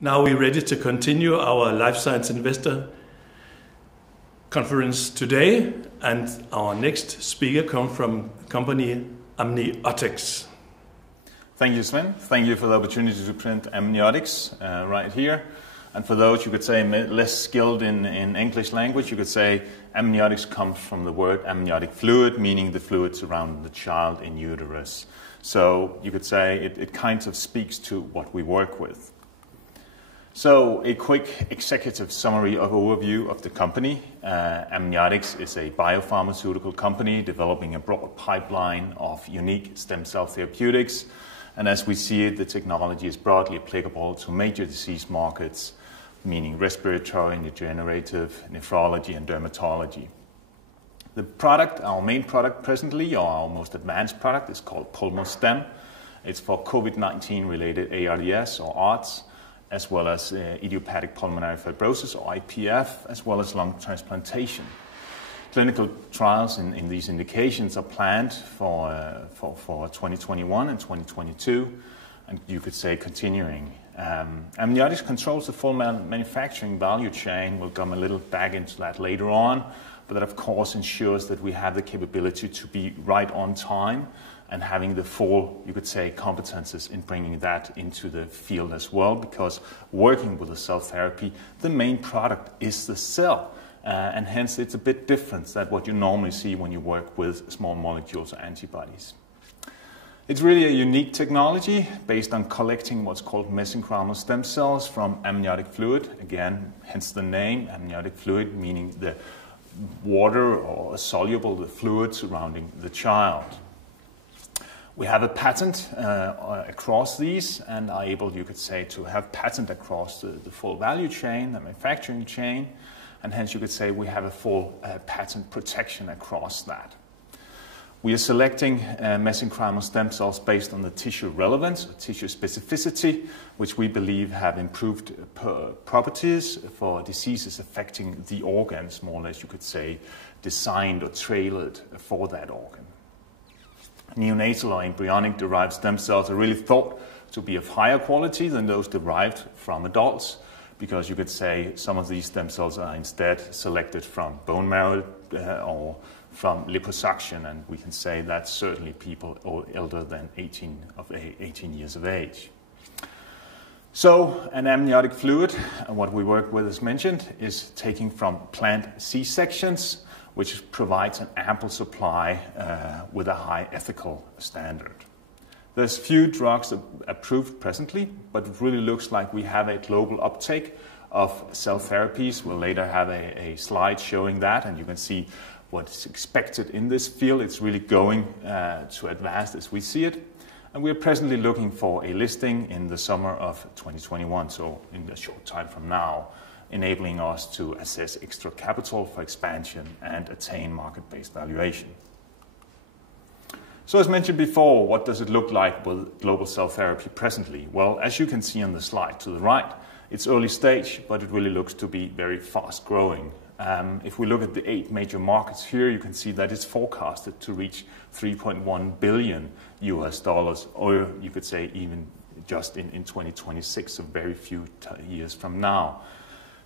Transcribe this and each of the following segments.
Now we're ready to continue our Life Science Investor Conference today, and our next speaker comes from company Amniotics. Thank you, Sven. Thank you for the opportunity to present Amniotics right here. And for those you could say less skilled in English language, you could say amniotics comes from the word amniotic fluid, meaning the fluid surrounding the child in uterus. So you could say it kind of speaks to what we work with. So a quick executive summary of overview of the company. Amniotics is a biopharmaceutical company developing a broad pipeline of unique stem cell therapeutics. And as we see it, the technology is broadly applicable to major disease markets, meaning respiratory, degenerative, nephrology, and dermatology. The product, our main product presently, or our most advanced product, is called PulmoStem. It's for COVID-19 related ARDS or ARDS, as well as idiopathic pulmonary fibrosis or IPF, as well as lung transplantation. Clinical trials in these indications are planned for 2021 and 2022, and you could say continuing. Amniotics controls the full manufacturing value chain. We'll come a little back into that later on, but that of course ensures that we have the capability to be right on time and having the full, you could say, competences in bringing that into the field as well, because working with a cell therapy, the main product is the cell. And hence it's a bit different than what you normally see when you work with small molecules or antibodies. It's really a unique technology based on collecting what's called mesenchymal stem cells from amniotic fluid. Again, hence the name, amniotic fluid, meaning the water or soluble, the fluid surrounding the child. We have a patent across these and are able, you could say, to have patent across the full value chain, the manufacturing chain, and hence you could say we have a full patent protection across that. We are selecting mesenchymal stem cells based on the tissue relevance, or tissue specificity, which we believe have improved properties for diseases affecting the organs, more or less you could say, designed or tailored for that organ. Neonatal or embryonic derived stem cells are really thought to be of higher quality than those derived from adults, because you could say some of these stem cells are instead selected from bone marrow or from liposuction, and we can say that's certainly people older than 18 years of age. So an amniotic fluid, what we work with as mentioned, is taking from plant C-sections, which provides an ample supply with a high ethical standard. There's few drugs approved presently, but it really looks like we have a global uptake of cell therapies. We'll later have a slide showing that, and you can see what's expected in this field. It's really going to advance as we see it. And we're presently looking for a listing in the summer of 2021, so in a short time from now, enabling us to assess extra capital for expansion and attain market-based valuation. So as mentioned before, what does it look like with global cell therapy presently? Well, as you can see on the slide to the right, it's early stage, but it really looks to be very fast growing. If we look at the 8 major markets here, you can see that it's forecasted to reach $3.1 billion, or you could say even just in 2026, so very few years from now.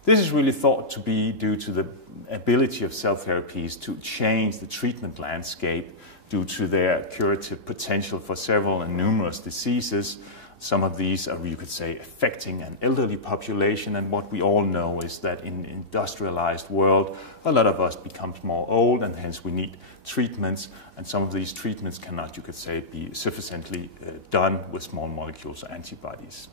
This is really thought to be due to the ability of cell therapies to change the treatment landscape due to their curative potential for several and numerous diseases. Some of these are, you could say, affecting an elderly population, and what we all know is that in industrialized world, a lot of us becomes more old, and hence we need treatments, and some of these treatments cannot, you could say, be sufficiently done with small molecules or antibodies.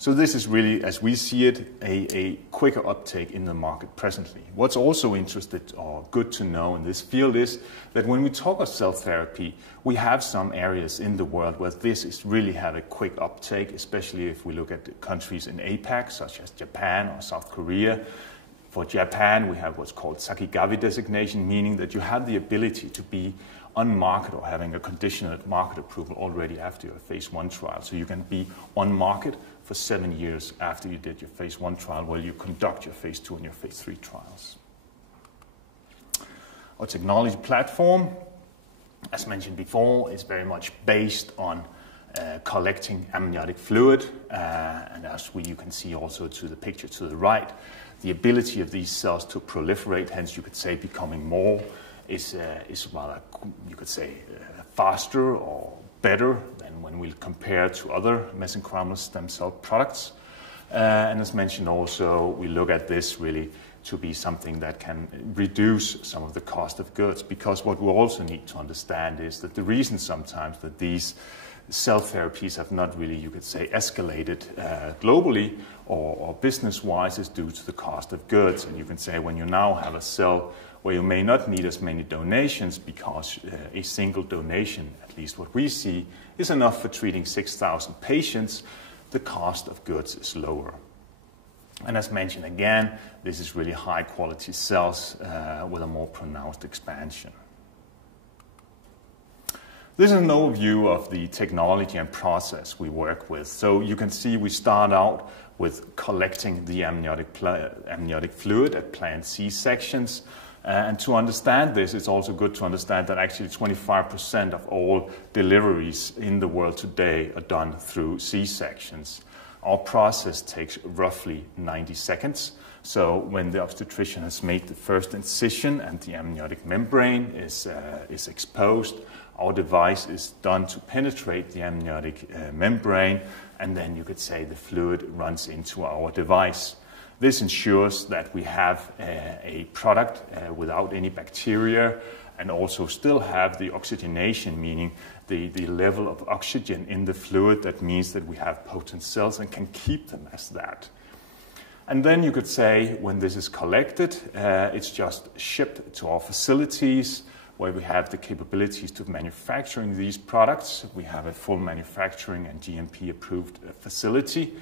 So this is really, as we see it, a quicker uptake in the market presently. What's also interesting or good to know in this field is that when we talk of cell therapy, we have some areas in the world where this is really have a quick uptake, especially if we look at the countries in APAC, such as Japan or South Korea. For Japan, we have what's called Sakigawa designation, meaning that you have the ability to be on market or having a conditional market approval already after your phase 1 trial. So you can be on market for 7 years after you did your phase 1 trial, while you conduct your phase 2 and your phase 3 trials. Our technology platform, as mentioned before, is very much based on collecting amniotic fluid, and as you can see also to the picture to the right, the ability of these cells to proliferate, hence you could say becoming more, is rather, you could say, faster or better than when we compare to other mesenchymal stem cell products. And as mentioned also, we look at this really to be something that can reduce some of the cost of goods, because what we also need to understand is that the reason sometimes that these cell therapies have not really, you could say, escalated globally or business-wise is due to the cost of goods. And you can say when you now have a cell where you may not need as many donations because a single donation, at least what we see, is enough for treating 6,000 patients, the cost of goods is lower. And as mentioned again, this is really high quality cells with a more pronounced expansion. This is an overview of the technology and process we work with. So you can see we start out with collecting the amniotic fluid at planned C-sections. And to understand this, it's also good to understand that actually 25% of all deliveries in the world today are done through C-sections. Our process takes roughly 90 seconds. So when the obstetrician has made the first incision and the amniotic membrane is exposed, our device is done to penetrate the amniotic membrane, and then you could say the fluid runs into our device. This ensures that we have a product without any bacteria, and also still have the oxygenation, meaning the level of oxygen in the fluid. That means that we have potent cells and can keep them as that. And then you could say when this is collected, it's just shipped to our facilities where we have the capabilities to manufacturing these products. We have a full manufacturing and GMP approved facility.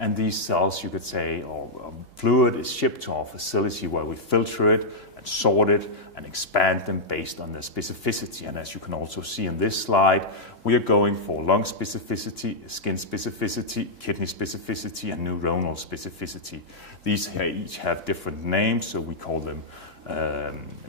And these cells, you could say, or fluid is shipped to our facility where we filter it and sort it and expand them based on the specificity. And as you can also see in this slide, we are going for lung specificity, skin specificity, kidney specificity, and neuronal specificity. These each have different names, so we call them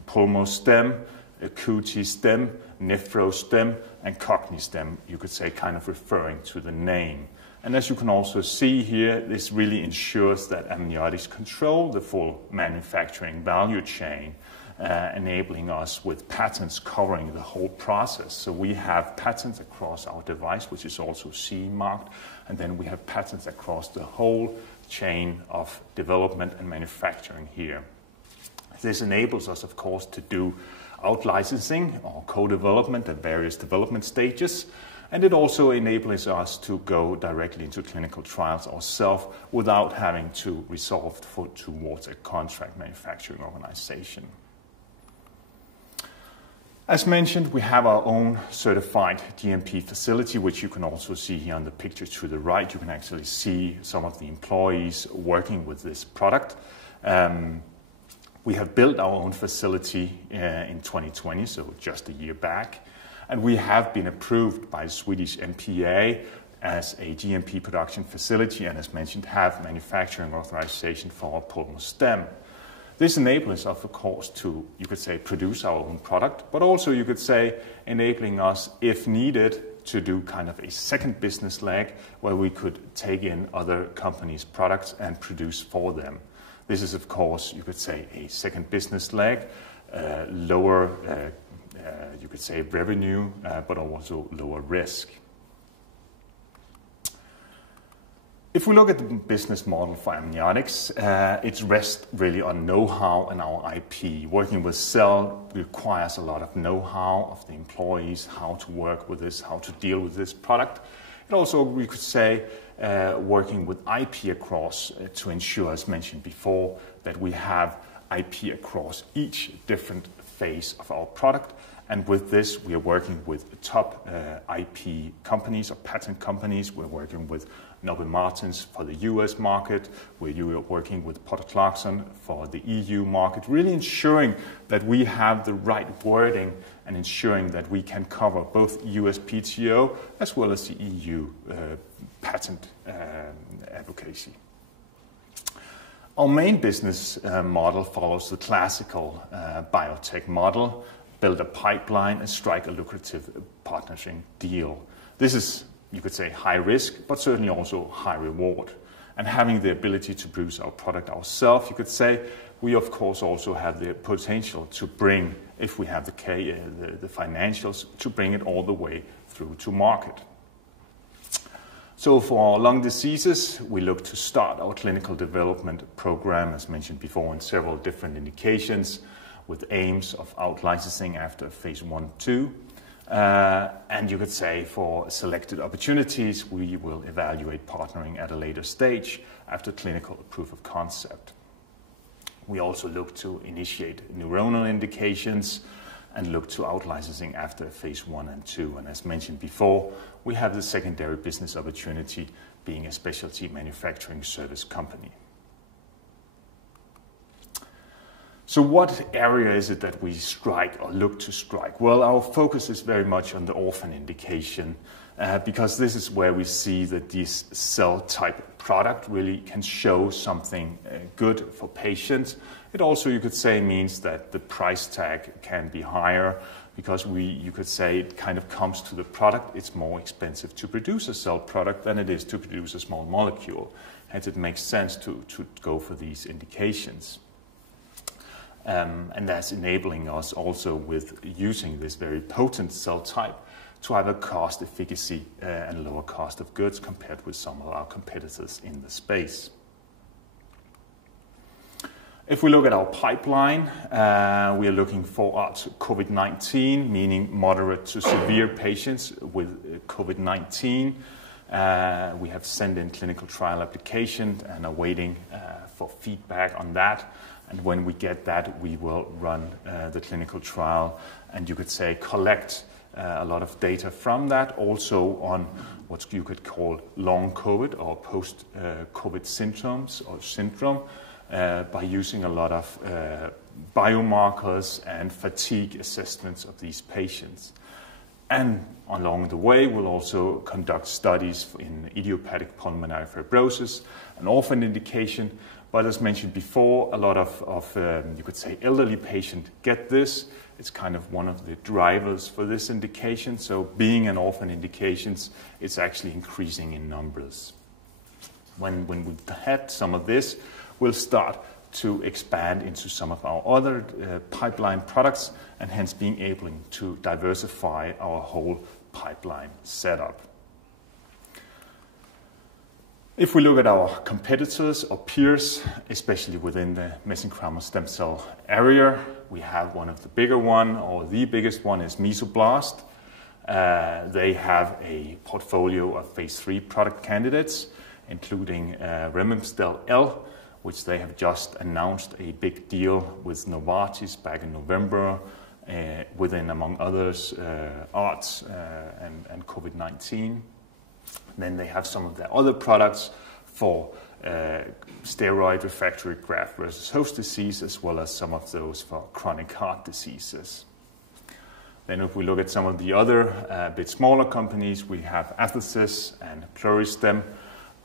pulmostem, cutistem, nephrostem, and cognistem, you could say, kind of referring to the name. And as you can also see here, this really ensures that Amniotics control the full manufacturing value chain, enabling us with patents covering the whole process. So we have patents across our device, which is also CE marked, and then we have patents across the whole chain of development and manufacturing here. This enables us, of course, to do out-licensing or co-development at various development stages. And it also enables us to go directly into clinical trials ourselves without having to resort towards a contract manufacturing organization. As mentioned, we have our own certified GMP facility, which you can also see here on the picture to the right. You can actually see some of the employees working with this product. We have built our own facility in 2020, so just a year back. And we have been approved by the Swedish MPA as a GMP production facility, and as mentioned, have manufacturing authorization for our pulmostem. This enables us, of course, to, you could say, produce our own product, but also you could say enabling us, if needed, to do kind of a second business leg where we could take in other companies' products and produce for them. This is, of course, you could say, a second business leg, lower you could say revenue, but also lower risk. If we look at the business model for Amniotics, it rests really on know-how and our IP. Working with cell requires a lot of know-how of the employees, how to work with this, how to deal with this product. And also, we could say, working with IP across to ensure, as mentioned before, that we have IP across each different phase of our product. And with this, we are working with top IP companies or patent companies. We're working with Nobby Martens for the US market. We're working with Potter Clarkson for the EU market, really ensuring that we have the right wording and ensuring that we can cover both US PTO as well as the EU patent advocacy. Our main business model follows the classical biotech model: build a pipeline and strike a lucrative partnership deal. This is you could say, high risk, but certainly also high reward. And having the ability to produce our product ourselves, you could say, we of course also have the potential to bring, if we have the financials, to bring it all the way through to market. So for our lung diseases, we look to start our clinical development program, as mentioned before, in several different indications, with aims of out-licensing after phase 1-2. And you could say for selected opportunities, we will evaluate partnering at a later stage after clinical proof of concept. We also look to initiate neuronal indications and look to out-licensing after phase 1 and 2. And as mentioned before, we have the secondary business opportunity being a specialty manufacturing service company. So what area is it that we strike or look to strike? Well, our focus is very much on the orphan indication because this is where we see that this cell type product really can show something good for patients. It also, you could say, means that the price tag can be higher because you could say it kind of comes to the product. It's more expensive to produce a cell product than it is to produce a small molecule. Hence, it makes sense to go for these indications. And that's enabling us also with using this very potent cell type to have a cost efficacy and lower cost of goods compared with some of our competitors in the space. If we look at our pipeline, we are looking for COVID-19, meaning moderate to severe patients with COVID-19. We have sent in clinical trial application and are waiting for feedback on that. And when we get that, we will run the clinical trial and you could say collect a lot of data from that, also on what you could call long COVID or post-COVID symptoms or syndrome by using a lot of biomarkers and fatigue assessments of these patients. And along the way, we'll also conduct studies in idiopathic pulmonary fibrosis, an orphan indication. But as mentioned before, a lot of you could say, elderly patients get this. It's kind of one of the drivers for this indication. So being an orphan indications, it's actually increasing in numbers. When we've had some of this, we'll start to expand into some of our other pipeline products and hence being able to diversify our whole pipeline setup. If we look at our competitors or peers, especially within the mesenchymal stem cell area, we have one of the bigger one, or the biggest one is Mesoblast. They have a portfolio of phase 3 product candidates, including Remestemcel L, which they have just announced a big deal with Novartis back in November, within, among others, ARDS and COVID-19. Then they have some of their other products for steroid refractory graft versus host disease, as well as some of those for chronic heart diseases. Then if we look at some of the other bit smaller companies, we have Athesys and Pluristem,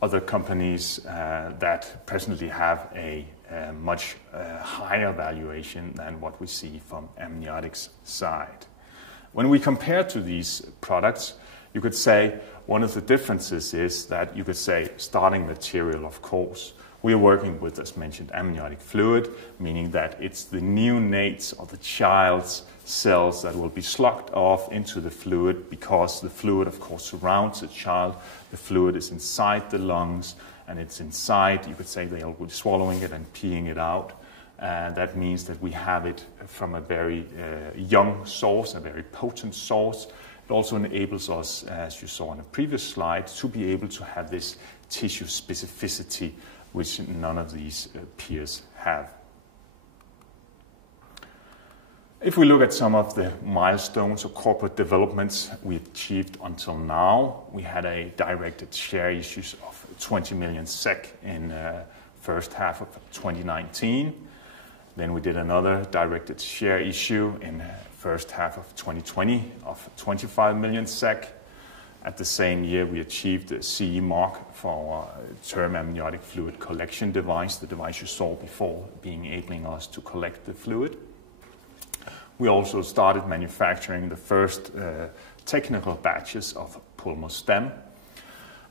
other companies that presently have a much higher valuation than what we see from Amniotics side. When we compare to these products, you could say one of the differences is that you could say starting material, of course. We are working with, as mentioned, amniotic fluid, meaning that it's the neonates or the child's cells that will be sloughed off into the fluid because the fluid, of course, surrounds the child. The fluid is inside the lungs and it's inside, you could say they will be swallowing it and peeing it out. That means that we have it from a very young source, a very potent source. It also enables us, as you saw on the previous slide, to be able to have this tissue specificity, which none of these peers have. If we look at some of the milestones or corporate developments we achieved until now, we had a directed share issues of 20 million SEK in first half of 2019. Then we did another directed share issue in first half of 2020 of 25 million SEK. At the same year, we achieved the CE mark for our term amniotic fluid collection device, the device you saw before, being enabling us to collect the fluid. We also started manufacturing the first technical batches of PulmoStem.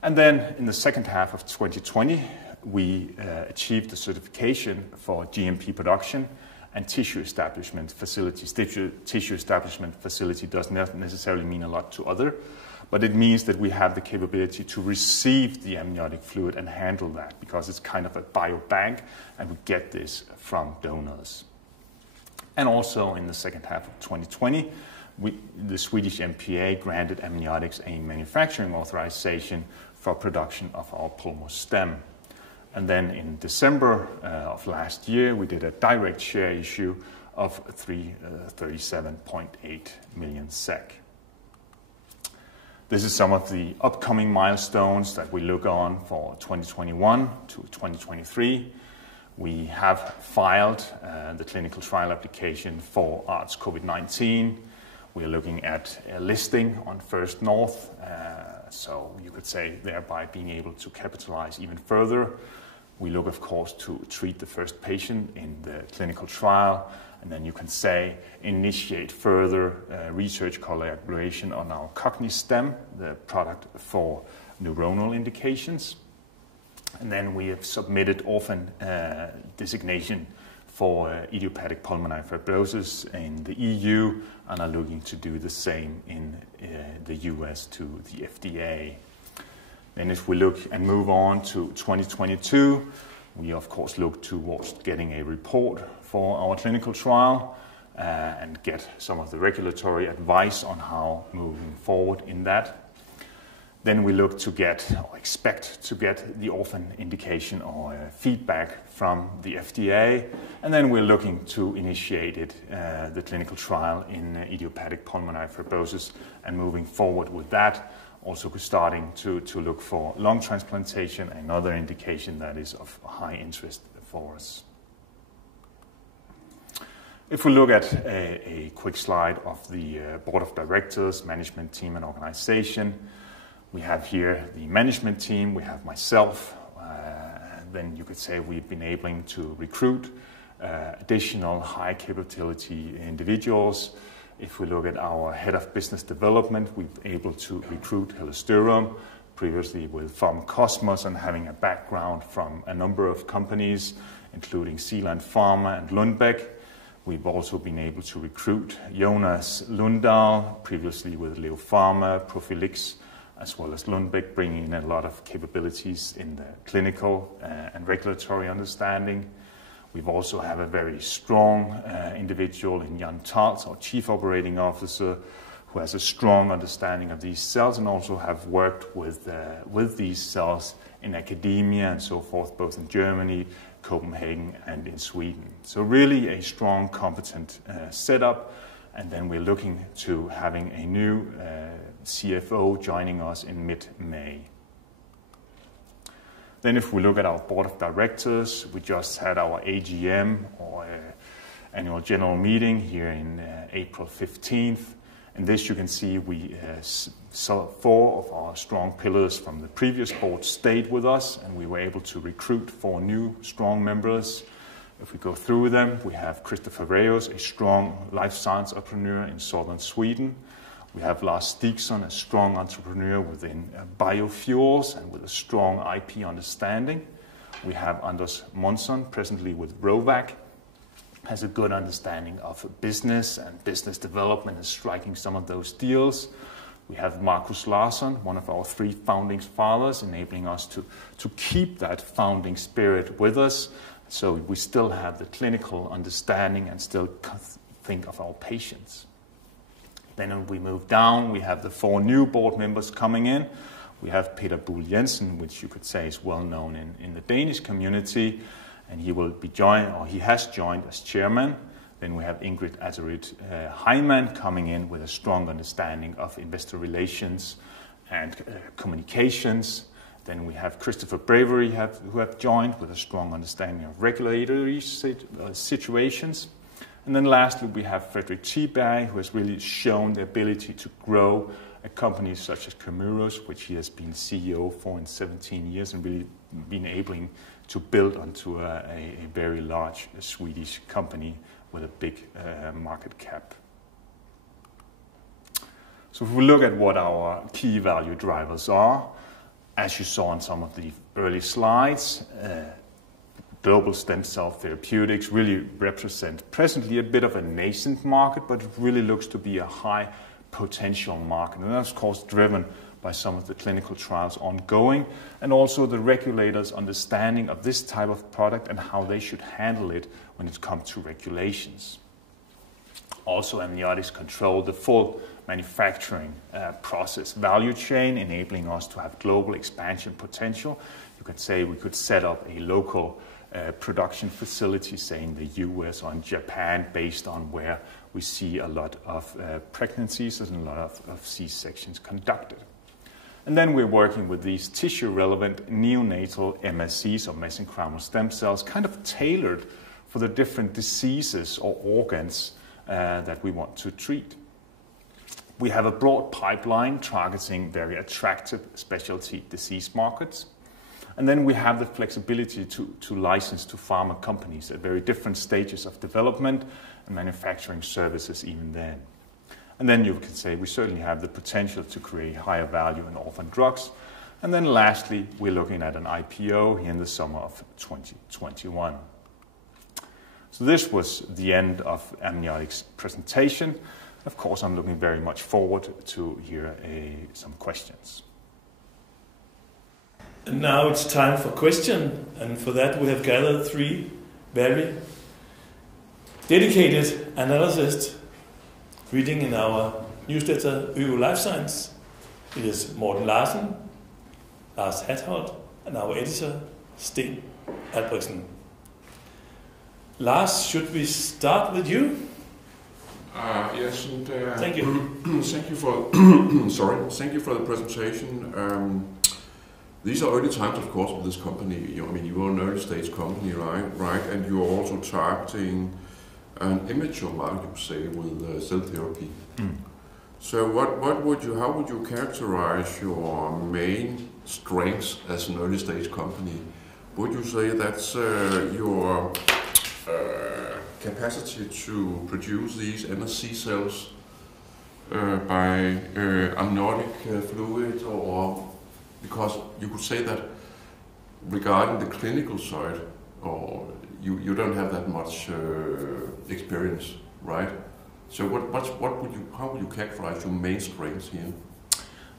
And then in the second half of 2020, we achieved the certification for GMP production and tissue establishment facilities. Tissue establishment facility does not necessarily mean a lot to other, but it means that we have the capability to receive the amniotic fluid and handle that, because it's kind of a biobank and we get this from donors. And also in the second half of 2020, the Swedish MPA granted Amniotics a manufacturing authorization for production of our polymer stem. And then in December of last year, we did a direct share issue of 37.8 million SEK. This is some of the upcoming milestones that we look on for 2021 to 2023. We have filed the clinical trial application for ARTS COVID-19. We are looking at a listing on First North, so you could say thereby being able to capitalize even further. We look, of course, to treat the first patient in the clinical trial, and then you can say initiate further research collaboration on our CogniStem, the product for neuronal indications. And then we have submitted orphan designation for idiopathic pulmonary fibrosis in the EU, and are looking to do the same in the US to the FDA. Then if we look and move on to 2022, we of course look towards getting a report for our clinical trial and get some of the regulatory advice on how moving forward in that. Then we look to get, or expect to get, the orphan indication or feedback from the FDA. And then we're looking to initiate it, the clinical trial in idiopathic pulmonary fibrosis, and moving forward with that. Also starting to look for lung transplantation, another indication that is of high interest for us. If we look at a quick slide of the board of directors, management team and organization, we have here the management team, we have myself, then you could say we've been able to recruit additional high capability individuals. If we look at our head of business development, we've been able to recruit Helle Størum, previously with Pharmacosmos and having a background from a number of companies, including Zealand Pharma and Lundbeck. We've also been able to recruit Jonas Lundahl, previously with Leo Pharma, Profilix, as well as Lundbeck, bringing in a lot of capabilities in the clinical and regulatory understanding. We've also have a very strong individual in Jan Tarts, our Chief Operating Officer, who has a strong understanding of these cells and also have worked with these cells in academia and so forth, both in Germany, Copenhagen, and in Sweden. So really a strong, competent setup. And then we're looking to having a new CFO joining us in mid-May. Then if we look at our board of directors, we just had our AGM, or annual general meeting, here in April 15th. And this you can see we saw 4 of our strong pillars from the previous board stayed with us, and we were able to recruit 4 new strong members. If we go through them, we have Christopher Reus, a strong life science entrepreneur in southern Sweden. We have Lars Stigson, a strong entrepreneur within biofuels and with a strong IP understanding. We have Anders Monson, presently with Rovac, has a good understanding of business and business development and striking some of those deals. We have Marcus Larsson, one of our 3 founding fathers, enabling us to keep that founding spirit with us. So we still have the clinical understanding and still think of our patients. Then when we move down, we have the 4 new board members coming in. We have Peter Buhl Jensen, which you could say is well known in the Danish community, and he will be he has joined as chairman. Then we have Ingrid Atterid Heimann coming in with a strong understanding of investor relations and communications. Then we have Christopher Bravery who have joined with a strong understanding of regulatory situations. And then lastly, we have Frederick Tieberg, who has really shown the ability to grow a company such as Camurus, which he has been CEO for in 17 years and really been able to build onto a very large Swedish company with a big market cap. So if we look at what our key value drivers are, As you saw on some of the early slides, global stem cell therapeutics really represent presently a bit of a nascent market, but it really looks to be a high potential market. And that's of course driven by some of the clinical trials ongoing and also the regulators' understanding of this type of product and how they should handle it when it comes to regulations. Also, Amniotics control the full manufacturing process value chain, enabling us to have global expansion potential. You could say we could set up a local production facility, say in the US or in Japan, based on where we see a lot of pregnancies and a lot of C-sections conducted. And then we're working with these tissue-relevant neonatal MSCs, or mesenchymal stem cells, kind of tailored for the different diseases or organs that we want to treat. We have a broad pipeline targeting very attractive specialty disease markets. And then we have the flexibility to license to pharma companies at very different stages of development and manufacturing services even then. And then you can say we certainly have the potential to create higher value in orphan drugs. And then lastly, we're looking at an IPO here in the summer of 2021. So this was the end of Amniotics' presentation. Of course, I'm looking very much forward to hear some questions. And now it's time for question, and for that we have gathered three very dedicated analysts reading in our newsletter Life Science. It is Morten Larsen, Lars Hatholt, and our editor Sten Albrechtsen. Lars, should we start with you? Yes, and thank you. Thank you for thank you for the presentation. These are early times, of course, with this company. You are an early stage company, right? And you are also targeting an immature market, you could say, with cell therapy. So, how would you characterize your main strengths as an early stage company? Would you say that's your capacity to produce these MSC cells by amniotic fluid, or because you could say that regarding the clinical side, or you don't have that much experience, right? So how would you characterize your main strengths here?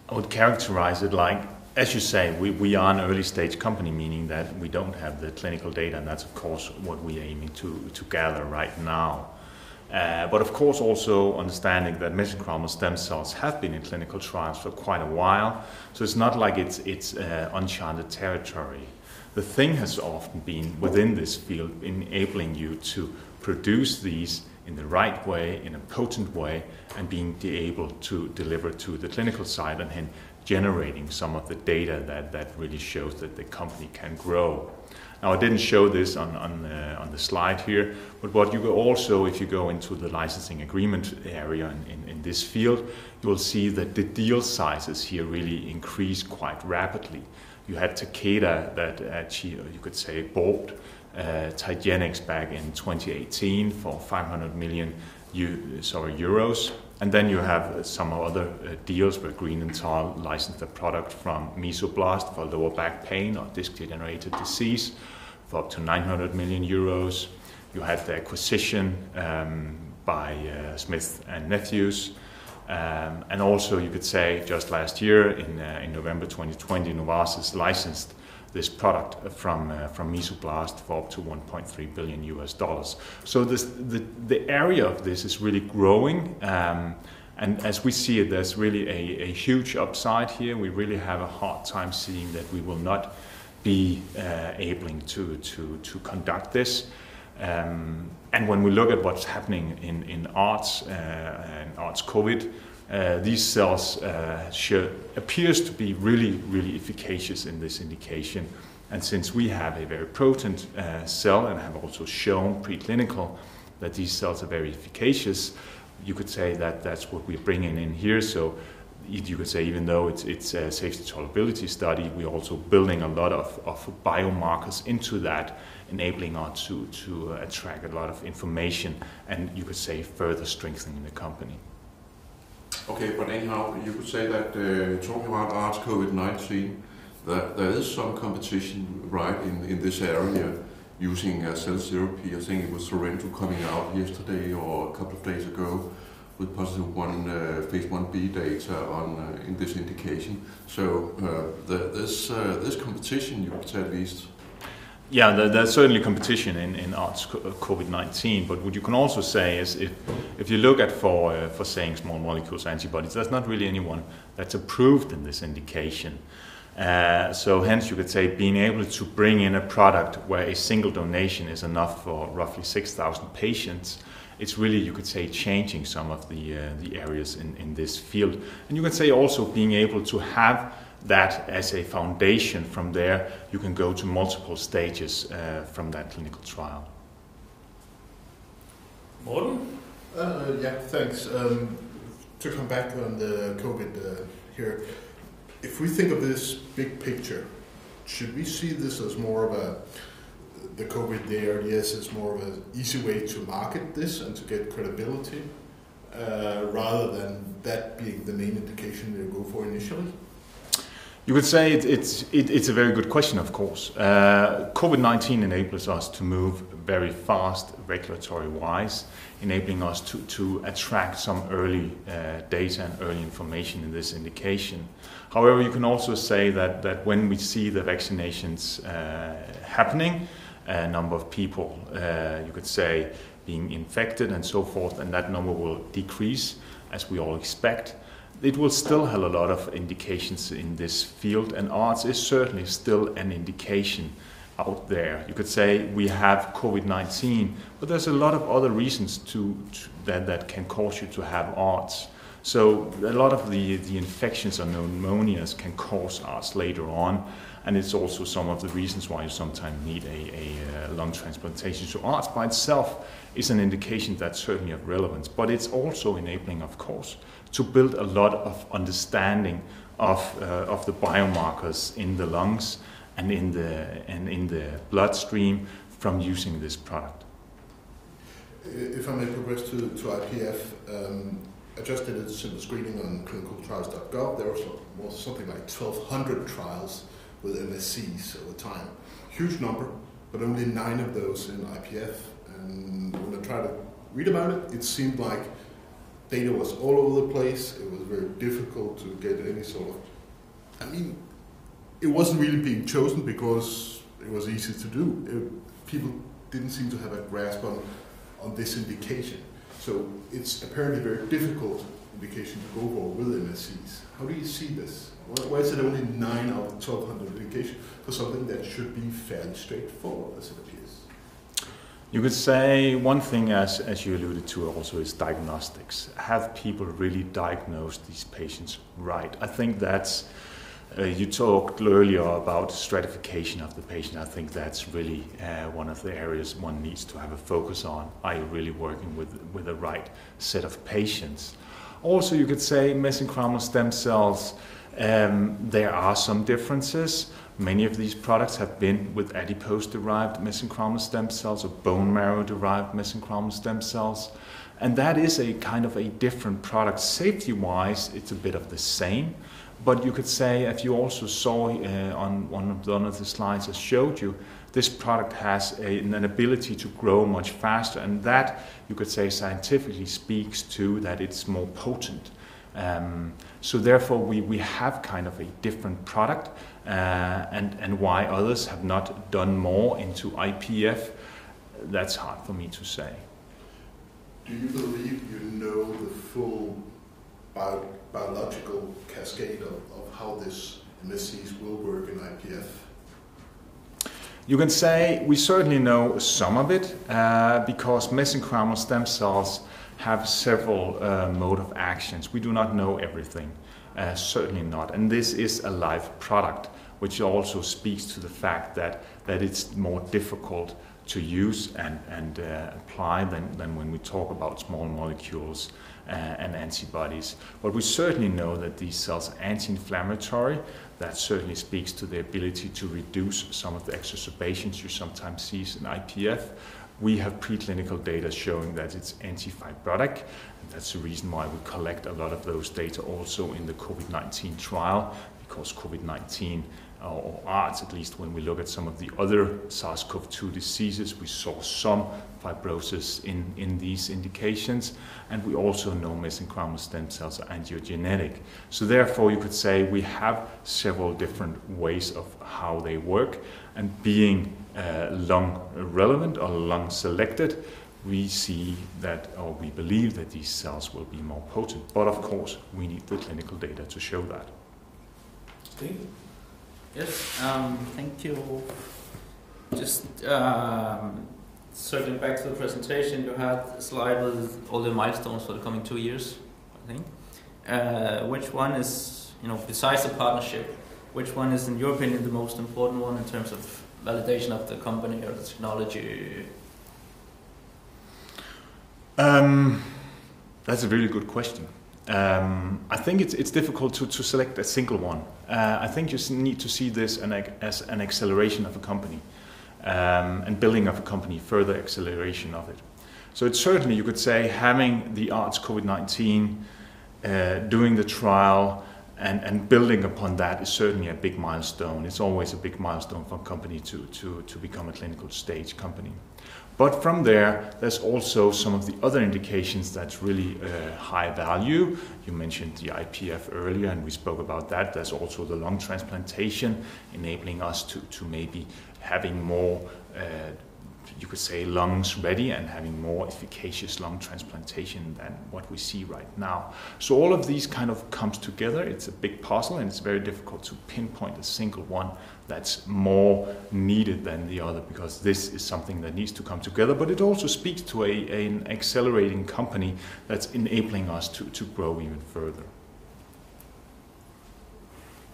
I would characterize it like, as you say, we are an early stage company, meaning that we don't have the clinical data, and that's of course what we're aiming to gather right now. But of course also understanding that mesenchymal stem cells have been in clinical trials for quite a while, so it's not like it's uncharted territory. The thing has often been within this field enabling you to produce these in the right way, in a potent way, and being able to deliver to the clinical side and hence generating some of the data that really shows that the company can grow. Now, I didn't show this on the slide here, but what you will also, if you go into the licensing agreement area in this field, you will see that the deal sizes here really increase quite rapidly. You had Takeda that actually, you could say, bought Tygenix back in 2018 for 500 million euros. And then you have some other deals where Greenenthal licensed the product from Mesoblast for lower back pain or disc-degenerated disease for up to 900 million euros. You had the acquisition by Smith and Nephews. And also you could say just last year in November 2020, Novartis licensed this product from Mesoblast for up to $1.3 billion. So the area of this is really growing, and as we see it, there's really a huge upside here. We really have a hard time seeing that we will not be able to conduct this. And when we look at what's happening in ARDS and ARDS COVID, these cells appears to be really efficacious in this indication. And since we have a very potent cell and have also shown preclinical that these cells are very efficacious, you could say that that's what we're bringing in here. So you could say even though it's a safety tolerability study, we're also building a lot of biomarkers into that, enabling us to attract a lot of information and you could say further strengthening the company. Okay, but anyhow, you could say that talking about ARDS COVID-19, there is some competition, right, in this area using cell therapy. I think it was Sorrento coming out yesterday or a couple of days ago with positive phase 1b data on in this indication. So there's competition, you could say at least. Yeah, there's certainly competition in ARTS COVID-19, but what you can also say is if you look at for saying small molecules antibodies, there's not really anyone that's approved in this indication. So hence you could say being able to bring in a product where a single donation is enough for roughly 6,000 patients, it's really, you could say, changing some of the areas in this field. And you can say also being able to have that as a foundation. From there you can go to multiple stages from that clinical trial. Morten? Yeah, thanks. To come back on the COVID here, if we think of this big picture, should we see this as more of the COVID, the ARDS is more of an easy way to market this and to get credibility, rather than that being the main indication you go for initially? You could say it's a very good question, of course. COVID-19 enables us to move very fast regulatory-wise, enabling us to attract some early data and early information in this indication. However, you can also say that when we see the vaccinations happening, a number of people, you could say, being infected and so forth, and that number will decrease, as we all expect. It will still have a lot of indications in this field, and ARDS is certainly still an indication out there. You could say we have COVID-19, but there's a lot of other reasons that can cause you to have ARDS. So a lot of the infections or pneumonias can cause ARDS later on, and it's also some of the reasons why you sometimes need a lung transplantation. So ARDS by itself is an indication that's certainly of relevance, but it's also enabling, of course, to build a lot of understanding of the biomarkers in the lungs and in the bloodstream from using this product. If I may progress to IPF, I just did a simple screening on clinicaltrials.gov. There was something like 1,200 trials with MSCs over time. Huge number, but only 9 of those in IPF. And when I tried to read about it, it seemed like data was all over the place. It was very difficult to get any sort of... I mean, it wasn't really being chosen because it was easy to do. People didn't seem to have a grasp on this indication. So it's apparently a very difficult indication to go for with MSCs. How do you see this? Why is it only 9 out of 1,200 indications for something that should be fairly straightforward, as it appears? You could say one thing, as you alluded to also, is diagnostics. Have people really diagnosed these patients right? I think that's, you talked earlier about stratification of the patient. I think that's really one of the areas one needs to have a focus on. Are you really working with the right set of patients? Also, you could say mesenchymal stem cells, there are some differences. Many of these products have been with adipose-derived mesenchymal stem cells or bone marrow-derived mesenchymal stem cells. And that is a kind of a different product. Safety-wise, it's a bit of the same. But you could say, as you also saw on one of the slides I showed you, this product has an ability to grow much faster. And that, you could say, scientifically speaks to that it's more potent. So therefore, we have kind of a different product. And why others have not done more into IPF, that's hard for me to say. Do you believe you know the full biological cascade of how this MSCs will work in IPF? You can say we certainly know some of it because mesenchymal stem cells have several mode of actions. We do not know everything, certainly not. And this is a live product, which also speaks to the fact that it's more difficult to use and apply than when we talk about small molecules and antibodies. But we certainly know that these cells are anti-inflammatory. That certainly speaks to the ability to reduce some of the exacerbations you sometimes see in IPF. We have preclinical data showing that it's anti-fibrotic, and that's the reason why we collect a lot of those data also in the COVID-19 trial, because COVID-19 or ARDS, at least when we look at some of the other SARS-CoV-2 diseases, we saw some fibrosis in these indications, and we also know mesenchymal stem cells are angiogenetic. So therefore you could say we have several different ways of how they work, and being lung relevant or lung selected, we see that, or we believe that these cells will be more potent. But of course, we need the clinical data to show that. Steve? Yes, thank you. Just circling back to the presentation, you had a slide with all the milestones for the coming 2 years, I think. Which one is, besides the partnership, which one is, in your opinion, the most important one in terms of validation of the company or the technology? That's a really good question. I think it's difficult to select a single one. I think you need to see this as an acceleration of a company, and building of a company, further acceleration of it. So it's certainly, you could say, having the ARDS COVID-19, doing the trial, and building upon that is certainly a big milestone. It's always a big milestone for a company to become a clinical stage company. But from there, there's also some of the other indications that's really high value. You mentioned the IPF earlier, and we spoke about that. There's also the lung transplantation, enabling us to maybe having more, you could say, lungs ready and having more efficacious lung transplantation than what we see right now. So all of these kind of comes together. It's a big puzzle, and it's very difficult to pinpoint a single one that's more needed than the other, because this is something that needs to come together. But it also speaks to an accelerating company that's enabling us to grow even further.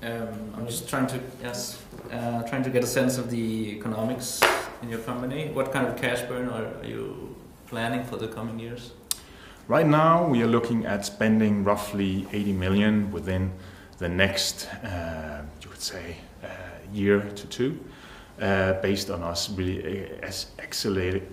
I'm just trying to get a sense of the economics in your company. What kind of cash burn are you planning for the coming years? Right now, we are looking at spending roughly 80 million within the next, you could say, year to two, based on us really accelerating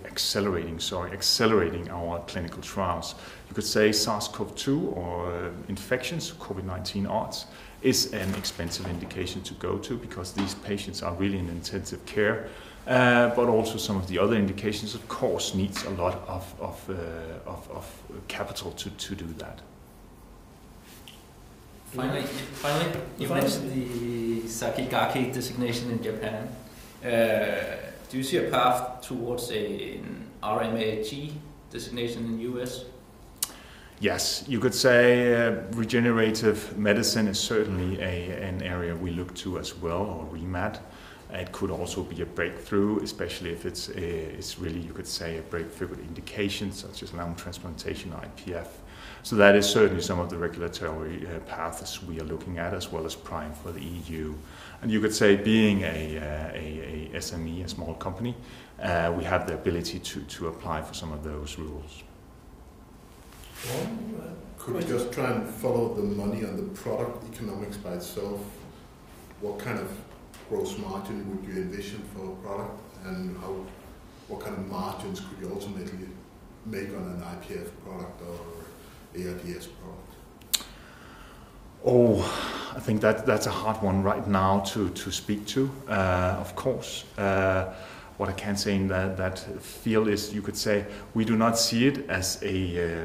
our clinical trials. You could say SARS-CoV-2 or infections, COVID-19 ARDS, is an expensive indication to go to, because these patients are really in intensive care. But also some of the other indications, of course, needs a lot of capital to do that. Finally, you mentioned the Sakigake designation in Japan. Do you see a path towards an RMAT designation in the US? Yes, you could say regenerative medicine is certainly an area we look to as well, or REMAT. It could also be a breakthrough, especially if it's really, you could say, a breakthrough with indications such as lung transplantation or IPF. So that is certainly some of the regulatory paths we are looking at, as well as PRIME for the EU. And you could say, being a SME, a small company, we have the ability to apply for some of those rules. Could we just try and follow the money on the product economics by itself? What kind of gross margin would you envision for a product, and what kind of margins could you ultimately make on an IPF product or ARDS product? Oh, I think that's a hard one right now to speak to, of course. What I can say in that field is, you could say, we do not see it as a...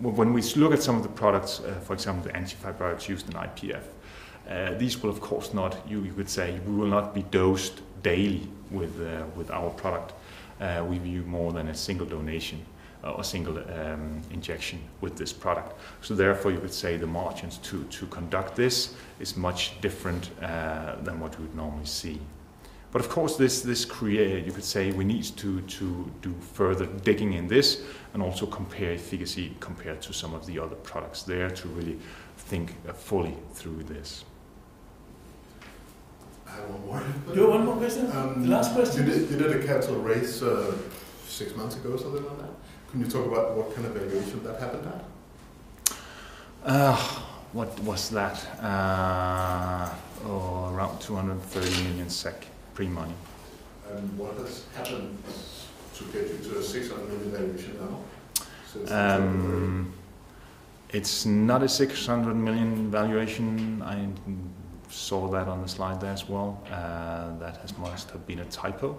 when we look at some of the products, for example, the antifibrotics used in IPF, these will, of course, not, you could say, we will not be dosed daily with our product. We view more than a single donation or single injection with this product. So therefore, you could say the margins to conduct this is much different than what we would normally see. But of course, this create, you could say, we need to do further digging in this, and also compare efficacy compared to some of the other products there, to really think fully through this. I have one more. You have one more question? The last question? You did a capital raise 6 months ago, something like that. Can you talk about what kind of valuation that happened at? What was that? Around 230 million SEK pre-money. And what has happened to get you to a 600 million valuation now? It's not a 600 million valuation. saw that on the slide there as well. That must have been a typo.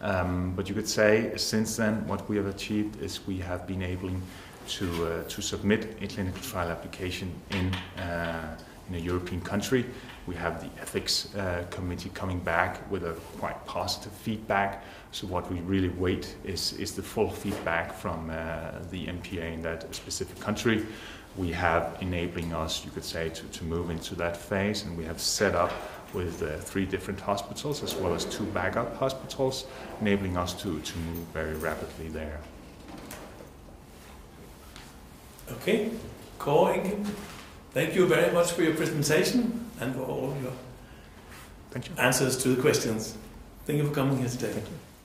But you could say since then what we have achieved is we have been able to submit a clinical trial application in a European country. We have the ethics committee coming back with a quite positive feedback. So what we really wait is the full feedback from the MPA in that specific country. We have enabling us, you could say, to move into that phase, and we have set up with 3 different hospitals as well as 2 backup hospitals, enabling us to move very rapidly there. Okay, Kåre, Engkilde, thank you very much for your presentation and for all your answers to the questions. Thank you for coming here today. Thank you.